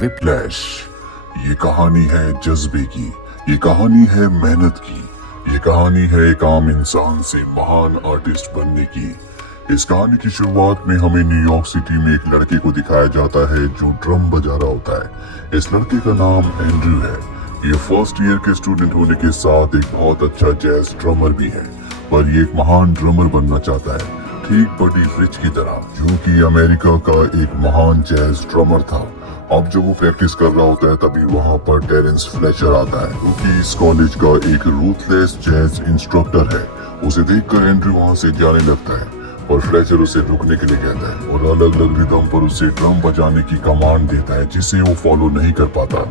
Whiplash. ये कहानी है जज्बे की, ये कहानी है मेहनत की, ये कहानी है एक आम इंसान से महान आर्टिस्ट बनने की। इस कहानी की शुरुआत में हमें न्यूयॉर्क सिटी में एक लड़के को दिखाया जाता है जो ड्रम बजा रहा होता है। इस लड़के का नाम एंड्रयू है। ये फर्स्ट ईयर के स्टूडेंट होने के साथ एक बहुत अच्छा जैज ड्रमर भी है, पर ये एक महान ड्रमर बनना चाहता है, ठीक बडी रिच की तरह, जो कि अमेरिका का एक महान जैज ड्रमर था। अब जब वो प्रैक्टिस कर रहा होता है तभी वहाँ पर टेरेंस फ्लेचर आता है, जो कि इस कॉलेज का एक रूथलेस जैज इंस्ट्रक्टर है। उसे देखकर एंड्रयू वहाँ से जाने लगता है और फ्लेचर उसे रुकने के लिए कहता है और अलग अलग रिदम पर उसे ड्रम बजाने की कमांड देता है, जिसे वो फॉलो नहीं कर पाता।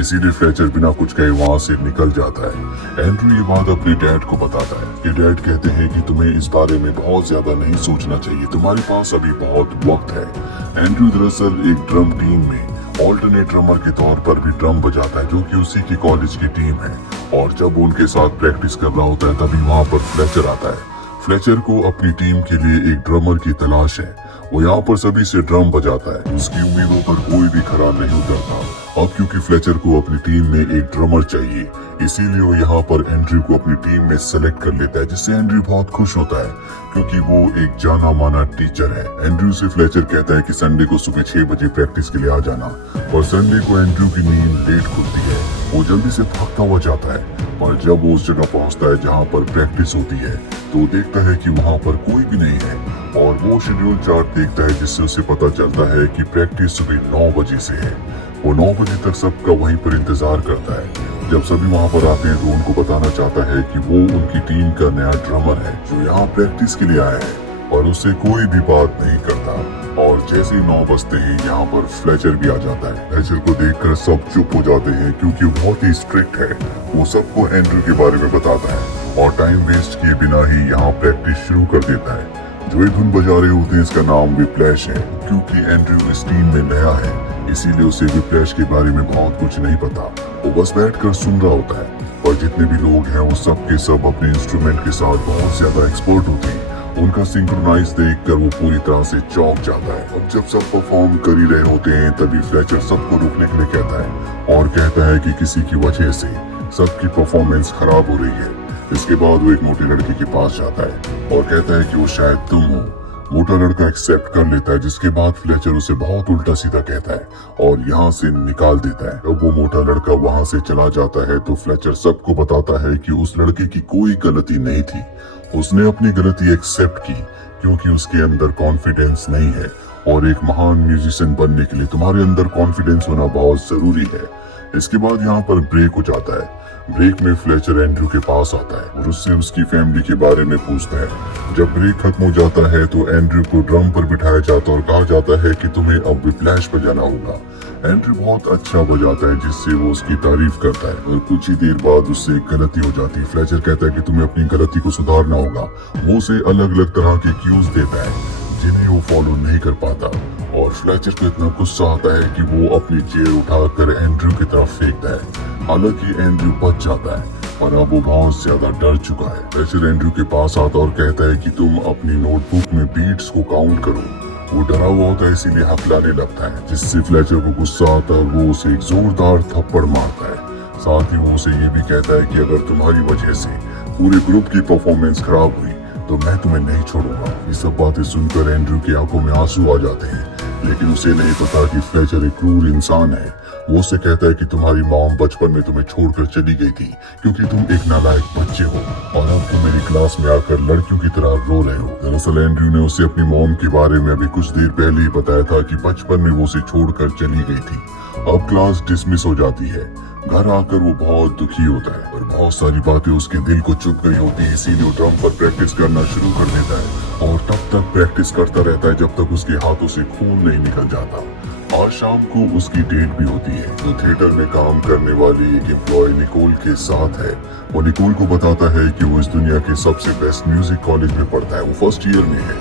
इसीलिए फ्लेचर बिना कुछ कहे वहाँ से निकल जाता है। एंड्रयू ये बात अपने डैड को बताता है कि डैड कहते हैं कि तुम्हें इस बारे में बहुत ज्यादा नहीं सोचना चाहिए, तुम्हारे पास अभी बहुत वक्त है। एंड्रयू दरअसल एक ड्रम टीम में ऑल्टरनेट ड्रमर के तौर पर भी ड्रम बजाता है, जो कि उसी की कॉलेज की टीम है। और जब वो उनके साथ प्रैक्टिस कर रहा होता है तभी वहाँ पर फ्लेचर आता है। फ्लेचर को अपनी टीम के लिए एक ड्रमर की तलाश है। वो यहाँ पर सभी से ड्रम बजाता है, उसकी उम्मीदों पर कोई भी खरा नहीं उतरता। अब क्योंकि फ्लेचर को अपनी टीम में एक ड्रमर चाहिए, इसीलिए वो यहाँ पर एंड्रयू को अपनी टीम में सेलेक्ट कर लेता है, जिससे एंड्रयू बहुत खुश होता है क्योंकि वो एक जाना माना टीचर है। एंड्रयू से फ्लेचर कहता है कि संडे को सुबह 6 बजे प्रैक्टिस के लिए आ जाना, और संडे को एंड्रयू की नींद लेट खुलती है। वो जल्दी से भागता हुआ जाता है, पर जब वो उस जगह पहुंचता है जहाँ पर प्रैक्टिस होती है तो वो देखता है कि वहाँ पर कोई भी नहीं है। और वो शेड्यूल चार्ट देखता है, जिससे उसे पता चलता है कि प्रैक्टिस सुबह 9 बजे से है। वो 9 बजे तक सबका वहीं पर इंतजार करता है। जब सभी वहाँ पर आते हैं तो उनको बताना चाहता है कि वो उनकी टीम का नया ड्रमर है जो यहाँ प्रैक्टिस के लिए आया है, और उससे कोई भी बात नहीं करता। और जैसे ही 9 बजते ही यहाँ पर फ्लेचर भी आ जाता है। फ्लेचर को देखकर सब चुप हो जाते हैं क्योंकि वो बहुत ही स्ट्रिक्ट है। वो सबको एंड्रयू के बारे में बताता है और टाइम वेस्ट किए बिना ही यहाँ प्रैक्टिस शुरू कर देता है। जो ये धुन बजा रहे होते हैं इसका नाम विप्लैश है। क्योंकि एंड्रयू इस टीम में नया है, इसीलिए उसे विप्लैश के बारे में बहुत कुछ नहीं पता। वो बस बैठकर सुन रहा होता है, और जितने भी लोग हैं वो सब के सब अपने इंस्ट्रूमेंट के साथ बहुत ज्यादा एक्सपर्ट होते हैं। उनका सिंक्रोनाइज देखकर वो पूरी तरह से चौंक जाता है। अब जब सब परफॉर्म कर ही रहे होते हैं तभी फ्लेचर सबको रुकने के लिए कहता है और कहता है कि किसी की वजह से सबकी परफॉर्मेंस खराब हो रही है। इसके बाद वो एक मोटे लड़के के पास जाता है और कहता है कि वो शायद तुम हो। मोटा लड़का एक्सेप्ट कर लेता है, जिसके बाद फ्लेचर उसे बहुत उल्टा सीधा कहता है और यहाँ से निकाल देता है। जब वो मोटा लड़का वहाँ से चला जाता है तो फ्लेचर सबको बताता है कि उस लड़के की कोई गलती नहीं थी, उसने अपनी गलती एक्सेप्ट की क्योंकि उसके अंदर कॉन्फिडेंस नहीं है। और एक महान म्यूजिशियन बनने के लिए तुम्हारे अंदर कॉन्फिडेंस होना बहुत जरूरी है। इसके बाद यहाँ पर ब्रेक हो जाता है। ब्रेक में फ्लेचर एंड्रयू के पास आता है और उससे उसकी फैमिली के बारे में पूछता है। जब ब्रेक खत्म हो जाता है तो एंड्रयू को ड्रम पर बिठाया जाता है और कहा जाता है कि तुम्हें अब विप्लैश बजाना होगा। एंड्रयू बहुत अच्छा बजाता है, जिससे वो उसकी तारीफ करता है, और कुछ ही देर बाद उससे गलती हो जाती है। फ्लेचर कहता है कि तुम्हें अपनी गलती को सुधारना होगा। वो उसे अलग अलग तरह के क्यूज देता है जिन्हें वो फॉलो नहीं कर पाता, और फ्लेचर को इतना गुस्सा आता है कि वो अपनी चेयर उठाकर एंड्रयू की तरफ फेंकता है। हालांकि एंड्रयू बच जाता है, पर अब वो बहुत ज्यादा डर चुका है। फ्लेचर एंड्रयू के पास आता और कहता है कि तुम अपनी नोटबुक में बीट्स को काउंट करो। वो डरा हुआ होता है, इसीलिए हकलाने लगता है, जिससे फ्लेचर को गुस्सा आता है और वो उसे एक जोरदार थप्पड़ मारता है। साथ ही वो उसे ये भी कहता है कि अगर तुम्हारी वजह से पूरे ग्रुप की परफॉर्मेंस खराब हुई तो मैं तुम्हें नहीं छोड़ूंगा। ये सब बातें सुनकर एंड्रयू की आंखों में आंसू आ जाते हैं, लेकिन उसे नहीं पता कि फ्लेचर एक क्रूर इंसान है। वो उससे कहता है कि तुम्हारी मॉम बचपन में तुम्हें छोड़कर चली गई थी क्योंकि तुम एक नालायक बच्चे हो, और अब तुम मेरी क्लास में आकर लड़कियों की तरह रो रहे हो। दरअसल एंड्रयू ने उसे अपनी मॉम के बारे में अभी कुछ देर पहले ही बताया था कि बचपन में वो उसे छोड़कर चली गई थी। अब क्लास डिसमिस हो जाती है। घर आकर वो बहुत दुखी होता है, पर बहुत सारी बातें उसके दिल को चुभ गई होती है, इसीलिए वो ड्रम पर प्रैक्टिस करना शुरू कर देता है और तब तक प्रैक्टिस करता रहता है जब तक उसके हाथों से खून नहीं निकल जाता। आज शाम को उसकी डेट भी होती है, जो थिएटर में काम करने वाली एक एम्प्लॉय निकोल के साथ है। वो निकोल को बताता है कि वो इस दुनिया के सबसे बेस्ट म्यूजिक कॉलेज में पढ़ता है, वो फर्स्ट ईयर में है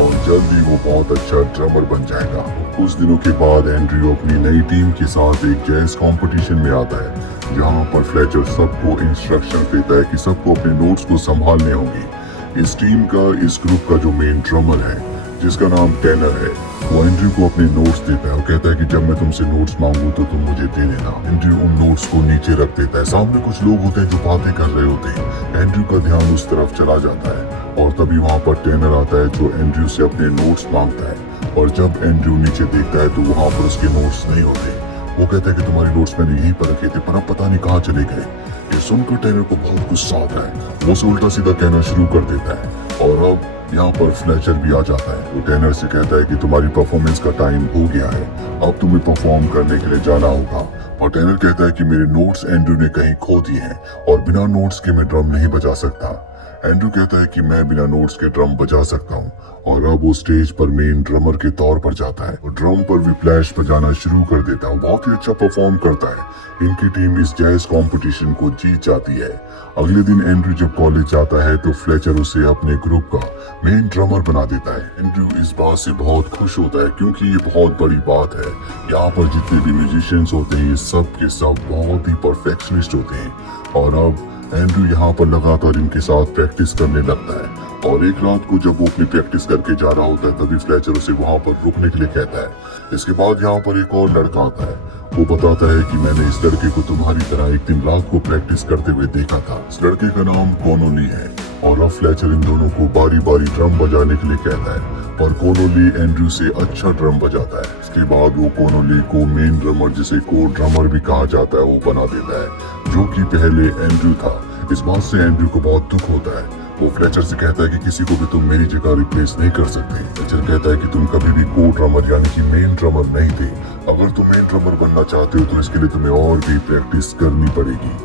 और जल्द ही वो बहुत अच्छा ड्रमर बन जाएगा। कुछ दिनों के बाद एंड्रयू अपनी नई टीम के साथ एक जैज कंपटीशन में आता है, जहां पर फ्लेचर सबको इंस्ट्रक्शन देता है कि सबको अपने नोट्स को संभालने होंगे। इस टीम का, इस ग्रुप का जो मेन ड्रमर है जिसका नाम टेनर है। वो एंड्रयू को अपने नोट्स देता है और कहता है कि जब मैं तुमसे नोट्स मांगू तो तुम मुझे दे देना। एंड्रयू उन नोट्स को नीचे रख देता है। सामने कुछ लोग होते हैं जो बातें कर रहे होते हैं। एंड्रयू का ध्यान उस तरफ चला जाता है और तभी वहाँ पर टेनर आता है जो एंड्रयू से अपने नोट्स मांगता है। और जब एंड्रयू नीचे देखता है तो वहाँ पर उसके नोट्स नहीं होते। वो कहता है कि तुम्हारे नोट्स मैंने यहीं पर रखे थे पर अब पता नहीं कहाँ चले गए। ये सुनकर टेनर को बहुत गुस्सा आता है। वो उसे उल्टा सीधा कहना शुरू कर देता है और अब यहाँ पर फ्लेचर भी आ जाता है। वो टेनर से कहता है कि तुम्हारी परफॉर्मेंस का टाइम हो गया है, अब तुम्हें परफॉर्म करने के लिए जाना होगा। और टेनर कहता है कि मेरे नोट्स एंड्रयू ने कहीं खो दिए हैं और बिना नोट्स के मैं ड्रम नहीं बजा सकता। एंड्रयू कहता है कि मैं बिना नोट्स के ड्रम बजा सकता हूँ और अब वो स्टेज पर मेन ड्रमर के तौर पर जाता है और ड्रम पर भी फ्लैश बजाना शुरू कर देता है। वो बहुत ही अच्छा परफॉर्म करता है। इनकी टीम इस जैज कंपटीशन को जीत जाती है। अगले दिन एंड्रयू जब कॉलेज जाता है तो फ्लेचर उसे अपने ग्रुप का मेन ड्रमर बना देता है। एंड्रयू इस बात से बहुत खुश होता है क्योंकि ये बहुत बड़ी बात है। यहाँ पर जितने भी म्यूजिशियंस होते हैं ये सब के सब बहुत ही परफेक्शनिस्ट होते हैं। और अब एंड्रयू यहाँ पर लगातार इनके साथ प्रैक्टिस करने लगता है। और एक रात को जब वो अपनी प्रैक्टिस करके जा रहा होता है तभी फ्लेचर उसे वहाँ पर रुकने के लिए कहता है। इसके बाद यहाँ पर एक और लड़का आता है। वो बताता है कि मैंने इस लड़के को तुम्हारी तरह एक दिन रात को प्रैक्टिस करते हुए देखा था। इस लड़के का नाम कॉनोली है। और अब फ्लेचर इन दोनों को बारी बारी ड्रम बजाने के लिए कहता है पर कॉनोली एंड्रयू से अच्छा ड्रम बजाता है। इसके बाद वो कॉनोली को मेन ड्रमर जिसे को ड्रमर भी कहा जाता है वो बना देता है, जो कि पहले एंड्रयू था। इस बात से एंड्रयू को बहुत दुख होता है। वो फ्लेचर से कहता है कि किसी को भी तुम मेरी जगह रिप्लेस नहीं कर सकते। फ्लेचर कहता है कि तुम कभी भी को ड्रमर यानी कि मेन ड्रमर नहीं थे। अगर तुम मेन ड्रमर बनना चाहते हो तो इसके लिए तुम्हें और भी प्रैक्टिस करनी पड़ेगी।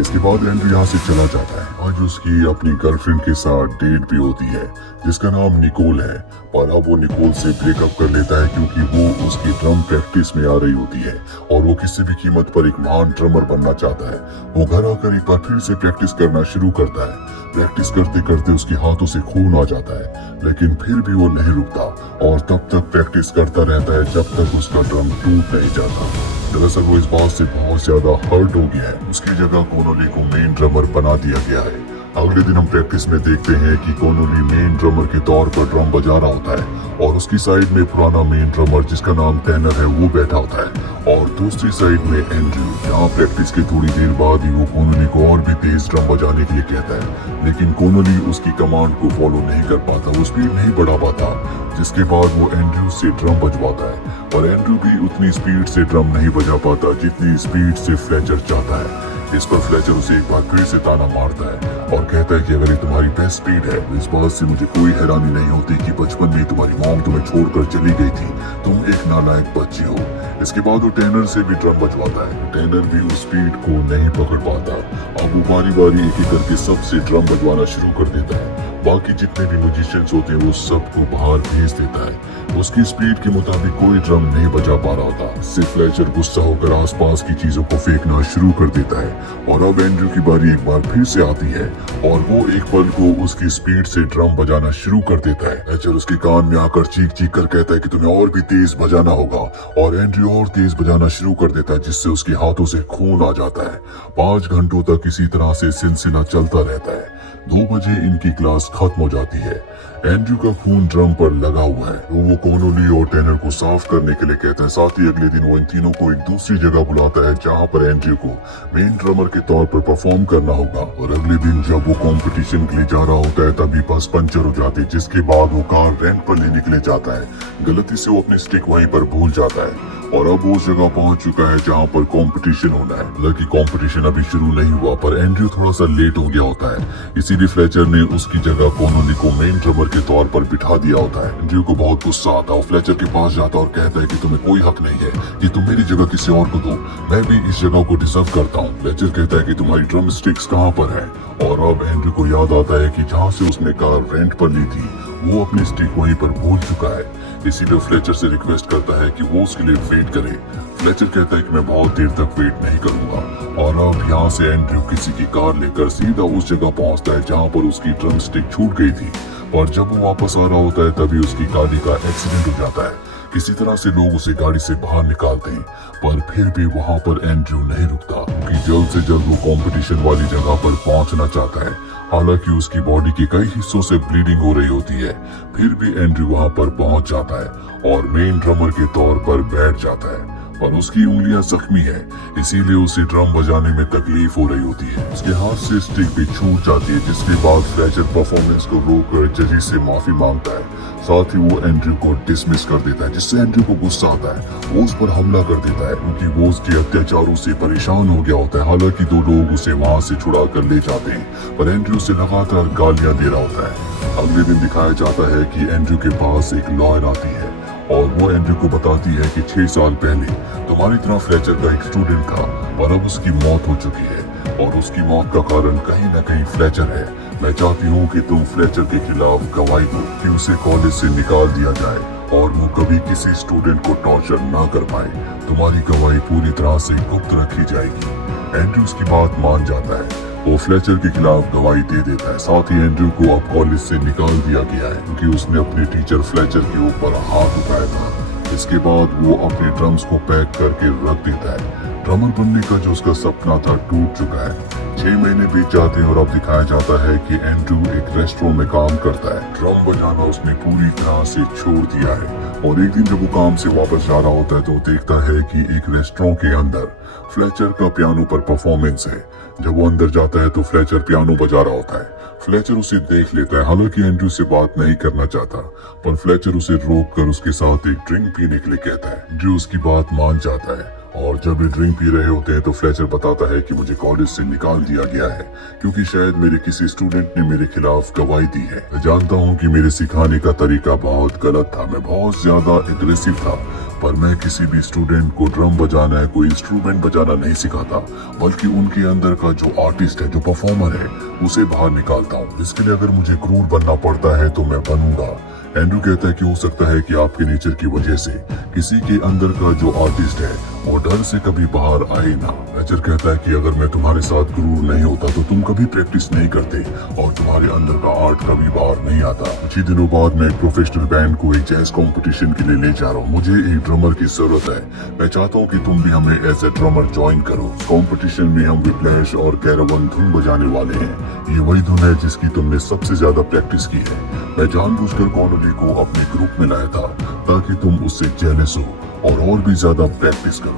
इसके बाद एंड्रयू यहाँ से चला जाता है। आज उसकी अपनी गर्लफ्रेंड के साथ डेट भी होती है जिसका नाम निकोल है। पर अब वो निकोल से ब्रेकअप कर लेता है क्योंकि वो उसकी ड्रम प्रैक्टिस में आ रही होती है और वो किसी भी कीमत पर एक महान ड्रमर बनना चाहता है। वो घर आकर एक बार फिर से प्रैक्टिस करना शुरू करता है। प्रैक्टिस करते करते उसके हाथों से खून आ जाता है लेकिन फिर भी वो नहीं रुकता और तब तक प्रैक्टिस करता रहता है जब तक उसका ड्रम टूट नहीं जाता। दरअसल वो इस बात से बहुत ज्यादा हर्ट हो गया है। उसकी जगह कॉनोली को मेन ड्रमर बना दिया गया है। अगले दिन हम प्रैक्टिस में देखते हैं कि कॉनोली मेन ड्रमर के तौर पर ड्रम बजा रहा होता है और उसकी साइड में पुराना मेन ड्रमर जिसका नाम टेनर है वो बैठा होता है और दूसरी साइड में एंड्रयू। यहाँ प्रैक्टिस के थोड़ी देर बाद ही वो कॉनोली को और भी तेज ड्रम बजाने के लिए कहता है लेकिन कॉनोली उसकी कमांड को फॉलो नहीं कर पाता, वो स्पीड नहीं बढ़ा पाता। जिसके बाद वो एंड्रयू से ड्रम बजवाता है और एंड्रयू भी उतनी स्पीड से ड्रम नहीं बजा पाता जितनी स्पीड से फ्लेचर चाहता है। इस पर फ्लेचर उसे एक बार फिर से ताना मारता है और कहता है कि अगर ये तुम्हारी बेस्ट स्पीड है तो इस बात से मुझे कोई हैरानी नहीं होती कि बचपन में तुम्हारी मॉम तुम्हें छोड़कर चली गई थी। तुम एक नालायक बच्ची हो। इसके बाद वो टेनर से भी ड्रम बजवाता है। टेनर भी उस स्पीड को नहीं पकड़ पाता। अब वो बारी बारी एक एक करके सबसे ड्रम बजवाना शुरू कर देता है। बाकी जितने भी म्यूजिशियंस होते हैं वो सबको बाहर भेज देता है। उसकी स्पीड के मुताबिक कोई ड्रम नहीं बजा पा रहा होता। सिर्फ फ्लेचर गुस्सा होकर आसपास की चीजों को फेंकना शुरू कर देता है और अब एंड्रयू की बारी एक बार फिर से आती है और वो एक पल को उसकी स्पीड से ड्रम बजाना शुरू कर देता है। फ्लेचर उसके कान में आकर चीख चीख कर कहता है कि तुम्हें और भी तेज बजाना होगा और एंड्रयू और तेज बजाना शुरू कर देता है जिससे उसके हाथों से खून आ जाता है। 5 घंटों तक इसी तरह से सिलसिला चलता रहता है। 2 बजे इनकी क्लास खत्म हो जाती है। एंड्रयू का खून ड्रम पर लगा हुआ है तो वो कॉनोली और टेनर को साफ करने के लिए कहता है। साथ ही अगले दिन वो इन तीनों को एक दूसरी जगह बुलाता है जहाँ पर एंड्रयू को मेन ड्रमर के तौर पर परफॉर्म करना होगा। और अगले दिन जब वो कंपटीशन के लिए जा रहा होता है तभी बस पंचर हो जाती है जिसके बाद वो कार रेंट पर लेने के लिए जाता है। गलती से वो अपनी स्टिक वहीं पर भूल जाता है और अब वो उस जगह पहुंच चुका है जहाँ पर कंपटीशन होना है। हालांकि कंपटीशन अभी शुरू नहीं हुआ पर एंड्रयू थोड़ा सा लेट हो गया होता है, इसीलिए फ्लेचर ने उसकी जगह कॉनोली को मेन ड्रमर के तौर पर बिठा दिया होता है। एंड्रयू को बहुत गुस्सा आता है। फ्लेचर के पास जाता है और कहता है कि तुम्हें कोई हक नहीं है कि तुम मेरी जगह किसी और को दो, मैं भी इस जगह को डिजर्व करता हूँ। फ्लेचर कहता है कि तुम्हारी ड्रम स्टिक्स कहाँ पर है और अब एंड्रयू को याद आता है कि जहाँ से उसने कार रेंट पर ली थी वो अपनी स्टिक वहीं पर भूल चुका है। इसीलिए फ्लेचर से रिक्वेस्ट करता है कि वो उसके लिए वेट करे। फ्लेचर कहता है कि मैं बहुत देर तक वेट नहीं करूंगा और अब यहाँ से एंड्रयू किसी की कार लेकर सीधा उस जगह पहुंचता है जहाँ पर उसकी ड्रम स्टिक छूट गई थी और जब वो वापस आ रहा होता है तभी उसकी गाड़ी का एक्सीडेंट हो जाता है। किसी तरह से लोग उसे गाड़ी से बाहर निकालते हैं, पर फिर भी वहाँ पर एंड्रयू नहीं रुकता कि जल्द से जल्द वो कंपटीशन वाली जगह पर पहुंचना चाहता है। हालांकि उसकी बॉडी के कई हिस्सों से ब्लीडिंग हो रही होती है, फिर भी एंड्रयू वहाँ पर पहुंच जाता है और मेन ड्रमर के तौर पर बैठ जाता है। पर उसकी उंगलियां जख्मी है, इसीलिए उसे ड्रम बजाने में तकलीफ हो रही होती है। उसके हाथ से स्टिक भी छूट जाती है, जिसके बाद फ्लेचर परफॉर्मेंस को रोककर जजेस से माफी मांगता है। साथ ही वो एंड्रयू को डिसमिस कर देता है, जिससे एंड्रयू को गुस्सा आता है। वो उस पर हमला कर देता है क्योंकि वो उसके अत्याचारों से परेशान हो गया होता है। हालांकि दो लोग उसे वहाँ से छुड़ा कर ले जाते हैं, पर एंड्रयू उसे लगातार गालियां दे रहा होता है। अगले दिन दिखाया जाता है कि एंड्रयू के पास एक लॉयर आती है और वो एंड्रयू को बताती है कि 6 साल पहले तुम्हारी तरह फ्लेचर का एक स्टूडेंट था, पर अब उसकी मौत हो चुकी है और उसकी मौत का कारण कहीं न कहीं फ्लेचर है। मैं चाहती हूँ कि तुम फ्लेचर के खिलाफ गवाही दो कि उसे कॉलेज से निकाल दिया जाए और वो कभी किसी स्टूडेंट को टॉर्चर ना कर पाए। तुम्हारी गवाही पूरी तरह से गुप्त रखी जाएगी। एंड्रयू उसकी बात मान जाता है, वो फ्लेचर के खिलाफ गवाही दे देता है। साथ ही एंड्रयू को अब कॉलेज से निकाल दिया गया है क्योंकि उसने अपने टीचर फ्लेचर के ऊपर हाथ उठाया था। इसके बाद वो अपने ड्रम्स को पैक करके रख देता है। ड्रमर बनने का जो उसका सपना था टूट चुका है। 6 महीने बीत जाते हैं और अब दिखाया जाता है कि एंड्रयू एक रेस्टोरेंट में काम करता है। ड्रम बजाना उसने पूरी तरह से छोड़ दिया है और एक दिन जब वो काम से वापस जा रहा होता है तो देखता है कि एक रेस्टोरेंट के अंदर फ्लेचर का पियानो पर परफॉर्मेंस है। जब वो अंदर जाता है तो फ्लेचर पियानो बजा रहा होता है। फ्लेचर उसे देख लेता है, हालांकि एंड्रयू से बात नहीं करना चाहता, पर फ्लेचर उसे रोककर उसके साथ एक ड्रिंक पीने के लिए कहता है। एंड्रयू उसकी बात मान जाता है और जब ये ड्रिंक पी रहे होते हैं तो फ्लेचर बताता है कि मुझे कॉलेज से निकाल दिया गया है क्योंकि शायद मेरे किसी स्टूडेंट ने मेरे खिलाफ गवाही दी है। मैं जानता हूँ कि मेरे सिखाने का तरीका बहुत गलत था, मैं बहुत ज्यादा एग्रेसिव था, पर मैं किसी भी स्टूडेंट को ड्रम बजाना है, कोई इंस्ट्रूमेंट बजाना नहीं सिखाता, बल्कि उनके अंदर का जो आर्टिस्ट है, जो परफॉर्मर है, उसे बाहर निकालता हूँ। इसके लिए अगर मुझे क्रूर बनना पड़ता है तो मैं बनूंगा। एंड्रयू कहता है कि हो सकता है कि आपके नेचर की वजह से किसी के अंदर का जो आर्टिस्ट है वो डर से कभी बाहर आए ना। फ्लेचर कहता है कि अगर मैं तुम्हारे साथ क्रूर नहीं होता तो तुम कभी प्रैक्टिस नहीं करते और तुम्हारे अंदर का आर्ट कभी बाहर नहीं आता। कुछ ही दिनों बाद मैं एक प्रोफेशनल बैंड को एक जैज कंपटीशन के लिए ले जा रहा हूँ। मुझे एक ड्रमर की जरूरत है। मैं चाहता हूँ कि तुम भी हमें एज ए ड्रमर ज्वाइन करो। इस कंपटीशन में हम विप्लैश और कैरावन धुन बजाने वाले हैं। ये वही धुन है जिसकी तुमने सबसे ज्यादा प्रैक्टिस की है। मैं जानबूझकर कॉनोली को अपने ग्रुप में लाया था ताकि तुम उससे जेलस हो और भी ज्यादा प्रैक्टिस करो।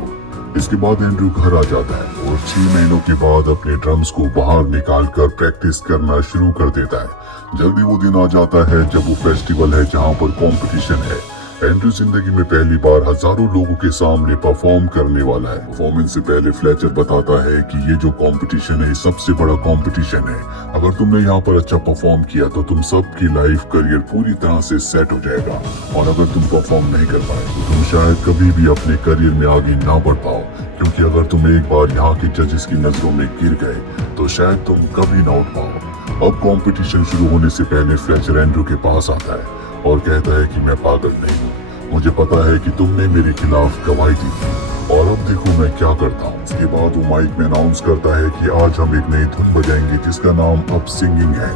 इसके बाद एंड्रयू घर आ जाता है और 6 महीनों के बाद अपने ड्रम्स को बाहर निकालकर प्रैक्टिस करना शुरू कर देता है। जल्दी वो दिन आ जाता है जब वो फेस्टिवल है जहाँ पर कंपटीशन है। एंड्रयू जिंदगी में पहली बार हजारों लोगों के सामने परफॉर्म करने वाला है। परफॉर्मेंस से पहले फ्लेचर बताता है कि ये जो कंपटीशन है सबसे बड़ा कंपटीशन है। अगर तुमने यहाँ पर अच्छा परफॉर्म किया तो तुम सबकी लाइफ करियर पूरी तरह से सेट हो जाएगा और अगर तुम परफॉर्म नहीं कर पाए तो तुम शायद कभी भी अपने करियर में आगे ना बढ़ पाओ, क्योंकि अगर तुम एक बार यहाँ के जजेस की नजरों में गिर गए तो शायद तुम कभी ना उठ पाओ। अब कंपटीशन शुरू होने से पहले फ्लेचर एंड्रयू के पास आता है और कहता है कि मैं पागल नहीं हूँ, मुझे पता है कि तुमने मेरे खिलाफ गवाही दी थी और अब देखो मैं क्या करता हूँ। इसके बाद वो माइक में अनाउंस करता है कि आज हम एक नई धुन बजाएंगे जिसका नाम अब सिंगिंग है।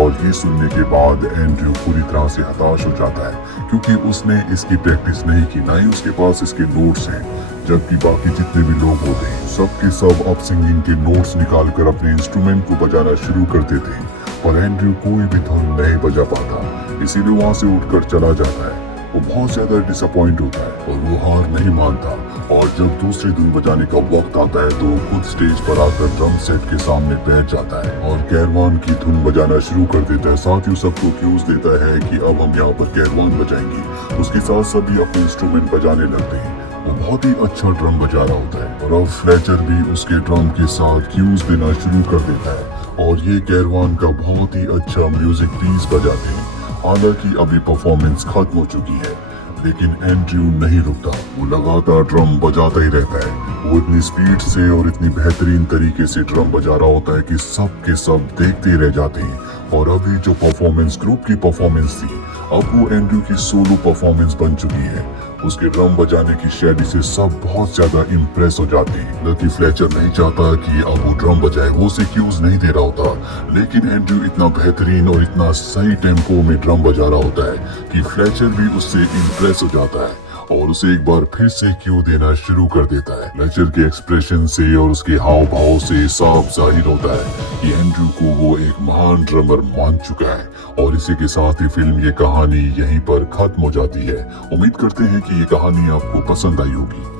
और ये सुनने के बाद एंड्रयू पूरी तरह से हताश हो जाता है क्योंकि उसने इसकी प्रैक्टिस नहीं की, ना ही उसके पास इसके नोट्स हैं। जबकि बाकी जितने भी लोग होते हैं सबके सब अब सिंगिंग के नोट्स निकाल कर अपने इंस्ट्रूमेंट को बजाना शुरू कर देते हैं, पर एंड्रयू कोई भी धुन नहीं बजा पाता। इसीलिए वहाँ से उठकर चला जाता है। वो बहुत ज्यादा डिसअपॉइंट होता है और वो हार नहीं मानता और जब दूसरी धुन बजाने का वक्त आता है तो वो खुद स्टेज पर आकर ड्रम सेट के सामने बैठ जाता है और कैरवान की धुन बजाना शुरू कर देता है। साथ ही सबको क्यूज देता है कि अब हम यहाँ पर कैरवान बजाएंगे। उसके साथ सभी अपने इंस्ट्रूमेंट बजाने लगते हैं। वो बहुत ही अच्छा ड्रम बजा रहा होता है और अब फ्लेचर भी उसके ड्रम के साथ क्यूज देना शुरू कर देता है और ये कैरवान का बहुत ही अच्छा म्यूजिक पीस बजाते हैं। हालांकि अभी परफॉर्मेंस खत्म हो चुकी है, लेकिन एंड्रयू नहीं रुकता। वो लगातार ड्रम बजाता ही रहता है। वो इतनी स्पीड से और इतनी बेहतरीन तरीके से ड्रम बजा रहा होता है कि सब के सब देखते रह जाते हैं। और अभी जो परफॉर्मेंस ग्रुप की परफॉर्मेंस थी, अब वो एंड्रयू की सोलो परफॉर्मेंस बन चुकी है। उसके ड्रम बजाने की शैली से सब बहुत ज्यादा इम्प्रेस हो जाते हैं। लकी फ्लेचर नहीं चाहता कि अब वो ड्रम बजाए, वो उसे क्यूज नहीं दे रहा होता, लेकिन एंड्रयू इतना बेहतरीन और इतना सही टेम्पो में ड्रम बजा रहा होता है कि फ्लेचर भी उससे इम्प्रेस हो जाता है और उसे एक बार फिर से क्यू देना शुरू कर देता है। लेचर के एक्सप्रेशन से और उसके हाव भाव से साफ जाहिर होता है कि एंड्रू को वो एक महान ड्रमर मान चुका है। और इसी के साथ ही फिल्म ये कहानी यहीं पर खत्म हो जाती है। उम्मीद करते हैं कि ये कहानी आपको पसंद आई होगी।